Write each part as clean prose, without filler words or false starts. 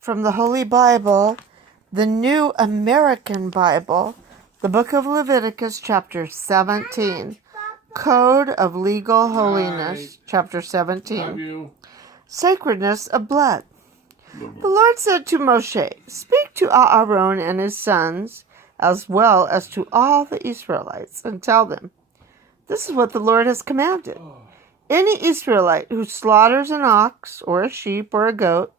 from the Holy Bible, the New American Bible, the book of Leviticus, chapter 17, Code of Legal Holiness, chapter 17, Sacredness of Blood. The Lord said to Moshe, "Speak to Aaron and his sons, as well as to all the Israelites, and tell them, this is what the Lord has commanded. Any Israelite who slaughters an ox or a sheep or a goat,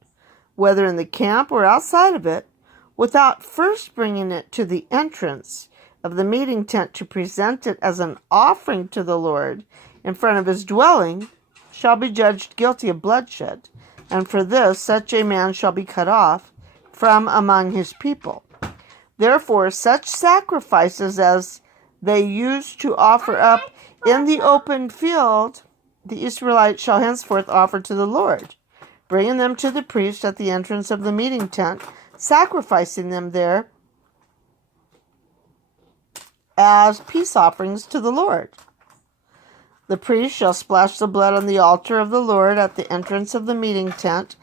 whether in the camp or outside of it, without first bringing it to the entrance of the meeting tent to present it as an offering to the Lord in front of his dwelling, shall be judged guilty of bloodshed, and for this such a man shall be cut off from among his people. Therefore such sacrifices as they used to offer up in the open field, the Israelites shall henceforth offer to the Lord, bringing them to the priest at the entrance of the meeting tent, sacrificing them there as peace offerings to the Lord. The priest shall splash the blood on the altar of the Lord at the entrance of the meeting tent,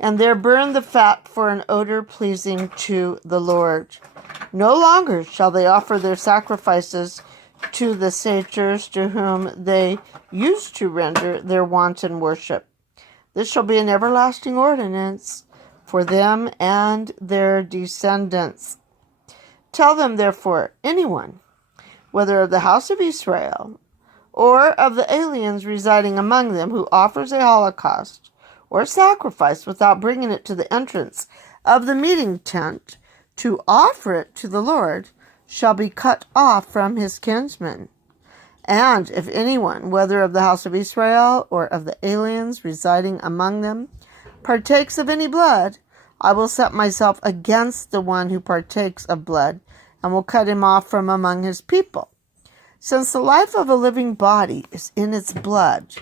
and there burn the fat for an odor pleasing to the Lord. No longer shall they offer their sacrifices to the satyrs to whom they used to render their wanton worship. This shall be an everlasting ordinance for them and their descendants. Tell them, therefore, anyone, whether of the house of Israel or of the aliens residing among them, who offers a holocaust or sacrifice without bringing it to the entrance of the meeting tent to offer it to the Lord, shall be cut off from his kinsmen. And if anyone, whether of the house of Israel or of the aliens residing among them, partakes of any blood, I will set myself against the one who partakes of blood, and will cut him off from among his people. Since the life of a living body is in its blood,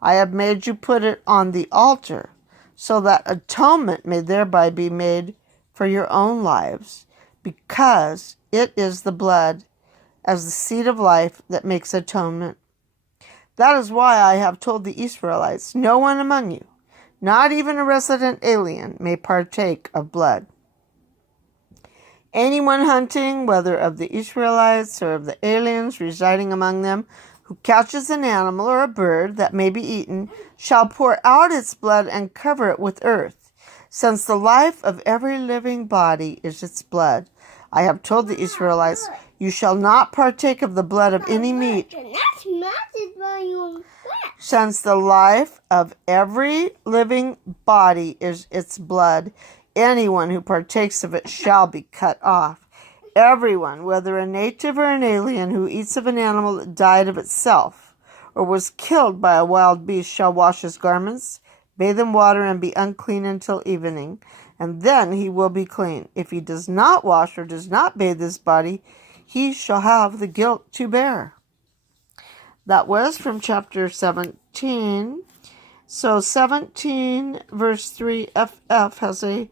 I have made you put it on the altar, so that atonement may thereby be made for your own lives, because it is the blood, as the seed of life, that makes atonement. That is why I have told the Israelites, no one among you, not even a resident alien, may partake of blood. Anyone hunting, whether of the Israelites or of the aliens residing among them, who catches an animal or a bird that may be eaten, shall pour out its blood and cover it with earth, since the life of every living body is its blood. I have told the Israelites, you shall not partake of the blood of any meat, since the life of every living body is its blood. Anyone who partakes of it shall be cut off. Everyone, whether a native or an alien, who eats of an animal that died of itself, or was killed by a wild beast, shall wash his garments, bathe in water, and be unclean until evening, and then he will be clean. If he does not wash or does not bathe his body, he shall have the guilt to bear." That was from chapter 17. So 17 verse 3ff has a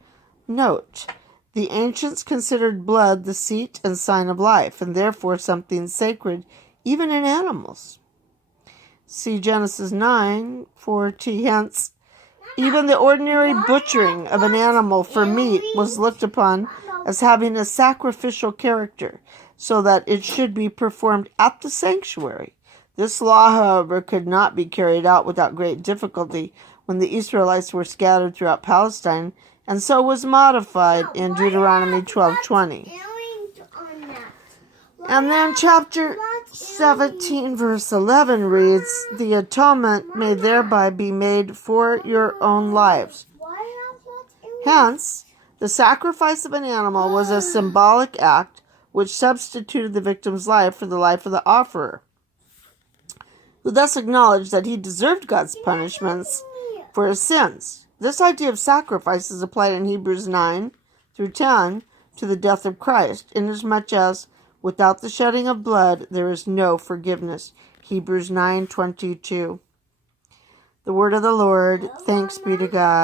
note. The ancients considered blood the seat and sign of life, and therefore something sacred, even in animals. See Genesis 9:4t. Hence, even the ordinary butchering of an animal for meat was looked upon as having a sacrificial character, so that it should be performed at the sanctuary. This law, however, could not be carried out without great difficulty when the Israelites were scattered throughout Palestine, and so was modified in Deuteronomy 12:20. And then chapter 17 verse 11 reads, "The atonement may thereby be made for your own lives." Hence, the sacrifice of an animal was a symbolic act which substituted the victim's life for the life of the offerer, who thus acknowledged that he deserved God's punishments for his sins. This idea of sacrifice is applied in Hebrews 9-10 to the death of Christ, inasmuch as without the shedding of blood there is no forgiveness. Hebrews 9:22. The word of the Lord. Thanks be to God.